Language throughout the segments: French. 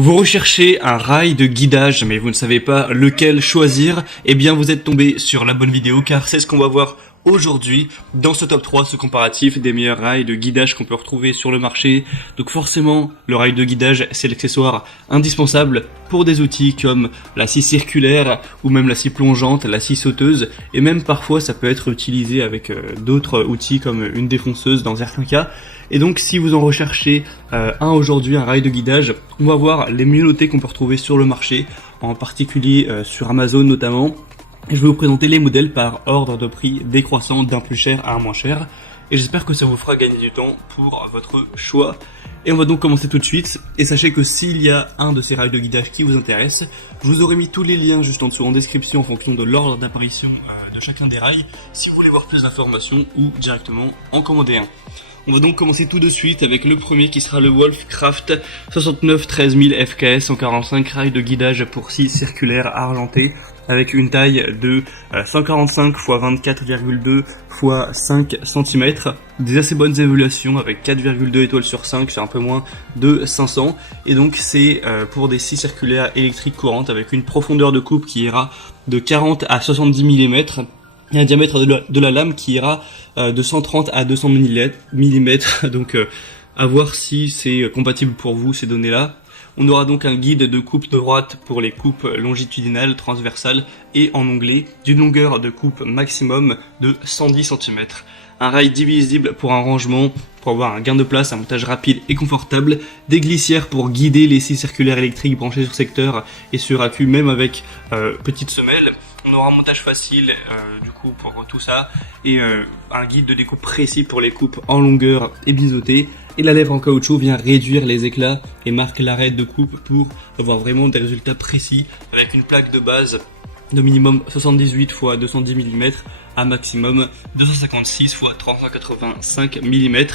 Vous recherchez un rail de guidage mais vous ne savez pas lequel choisir, eh bien vous êtes tombé sur la bonne vidéo car c'est ce qu'on va voir aujourd'hui dans ce top 3, ce comparatif des meilleurs rails de guidage qu'on peut retrouver sur le marché. Donc forcément, le rail de guidage c'est l'accessoire indispensable pour des outils comme la scie circulaire ou même la scie plongeante, la scie sauteuse, et même parfois ça peut être utilisé avec d'autres outils comme une défonceuse dans certains cas. Et donc si vous en recherchez aujourd'hui, un rail de guidage, on va voir les mieux notés qu'on peut retrouver sur le marché, en particulier sur Amazon notamment. Et je vais vous présenter les modèles par ordre de prix décroissant d'un plus cher à un moins cher. Et j'espère que ça vous fera gagner du temps pour votre choix. Et on va donc commencer tout de suite. Et sachez que s'il y a un de ces rails de guidage qui vous intéresse, je vous aurai mis tous les liens juste en dessous en description en fonction de l'ordre d'apparition de chacun des rails, si vous voulez voir plus d'informations ou directement en commander un. On va donc commencer tout de suite avec le premier qui sera le Wolfcraft 69 13000 FKS 145 rail de guidage pour scie circulaire argentée avec une taille de 145 x 24,2 x 5 cm, des assez bonnes évaluations avec 4,2 étoiles sur 5, c'est un peu moins de 500, et donc c'est pour des scies circulaires électriques courantes avec une profondeur de coupe qui ira de 40 à 70 mm, et un diamètre de la lame qui ira de 130 à 200 mm, donc à voir si c'est compatible pour vous ces données-là. On aura donc un guide de coupe droite pour les coupes longitudinales, transversales et en onglet, d'une longueur de coupe maximum de 110 cm. Un rail divisible pour un rangement, pour avoir un gain de place, un montage rapide et confortable, des glissières pour guider les scies circulaires électriques branchées sur secteur et sur accu, même avec petite semelle. On aura un montage facile du coup pour tout ça, et un guide de découpe précis pour les coupes en longueur et biseautées. Et la lèvre en caoutchouc vient réduire les éclats et marque l'arrêt de coupe pour avoir vraiment des résultats précis, avec une plaque de base de minimum 78 x 210 mm à maximum 256 x 385 mm.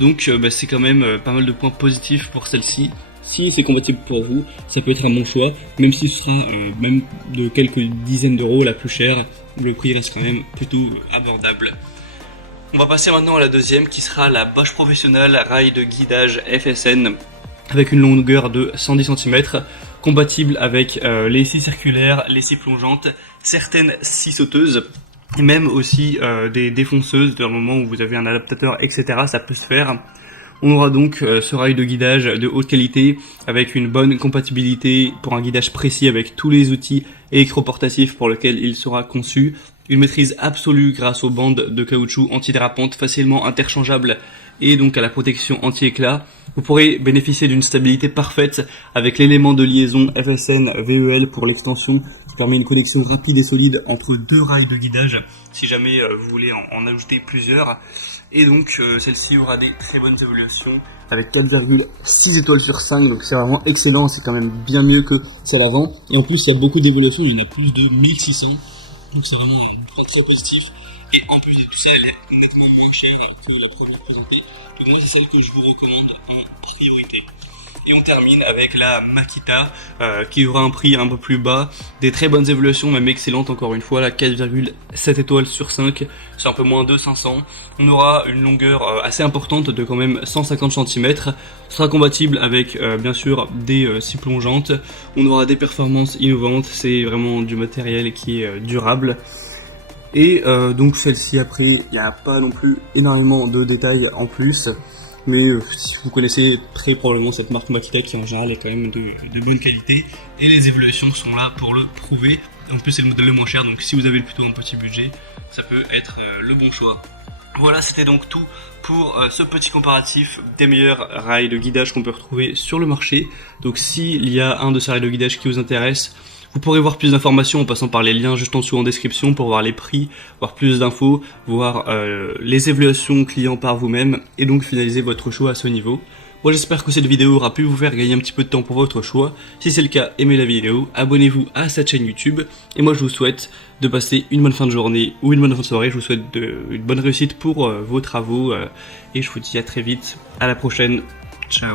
Donc c'est quand même pas mal de points positifs pour celle-ci. Si c'est compatible pour vous, ça peut être un bon choix, même si ce sera même de quelques dizaines d'euros la plus chère, le prix reste quand même plutôt abordable. On va passer maintenant à la deuxième qui sera la Bosch Professional rail de guidage FSN avec une longueur de 110 cm, compatible avec les scies circulaires, les scies plongeantes, certaines scies sauteuses, et même aussi des défonceuses dans le moment où vous avez un adaptateur, etc. Ça peut se faire. On aura donc ce rail de guidage de haute qualité avec une bonne compatibilité pour un guidage précis avec tous les outils électroportatifs pour lesquels il sera conçu. Une maîtrise absolue grâce aux bandes de caoutchouc antidérapantes facilement interchangeables et donc à la protection anti-éclat. Vous pourrez bénéficier d'une stabilité parfaite avec l'élément de liaison FSN VEL pour l'extension qui permet une connexion rapide et solide entre deux rails de guidage si jamais vous voulez en ajouter plusieurs. Et donc celle-ci aura des très bonnes évaluations avec 4,6 étoiles sur 5, donc c'est vraiment excellent, c'est quand même bien mieux que celle avant. Et en plus il y a beaucoup d'évaluations, il y en a plus de 1600, donc c'est vraiment très très positif. Et en plus de tout ça, elle est nettement moins chère que la première présentée, donc moi c'est celle que je vous recommande en priorité. Et on termine avec la Makita qui aura un prix un peu plus bas, des très bonnes évaluations, même excellentes encore une fois, la 4,7 étoiles sur 5, c'est un peu moins de 500. On aura une longueur assez importante de quand même 150 cm, sera compatible avec bien sûr des scies plongeantes. On aura des performances innovantes, c'est vraiment du matériel qui est durable. Et donc celle-ci, après il n'y a pas non plus énormément de détails en plus. Mais si vous connaissez très probablement cette marque Makita qui en général est quand même de bonne qualité, et les évaluations sont là pour le prouver. En plus c'est le modèle le moins cher, donc si vous avez plutôt un petit budget, ça peut être le bon choix. Voilà, c'était donc tout pour ce petit comparatif des meilleurs rails de guidage qu'on peut retrouver sur le marché. Donc s'il y a un de ces rails de guidage qui vous intéresse, vous pourrez voir plus d'informations en passant par les liens juste en dessous en description pour voir les prix, voir plus d'infos, voir les évaluations clients par vous-même et donc finaliser votre choix à ce niveau. Moi j'espère que cette vidéo aura pu vous faire gagner un petit peu de temps pour votre choix. Si c'est le cas, aimez la vidéo, abonnez-vous à cette chaîne YouTube et moi je vous souhaite de passer une bonne fin de journée ou une bonne fin de soirée. Je vous souhaite une bonne réussite pour vos travaux et je vous dis à très vite, à la prochaine, ciao.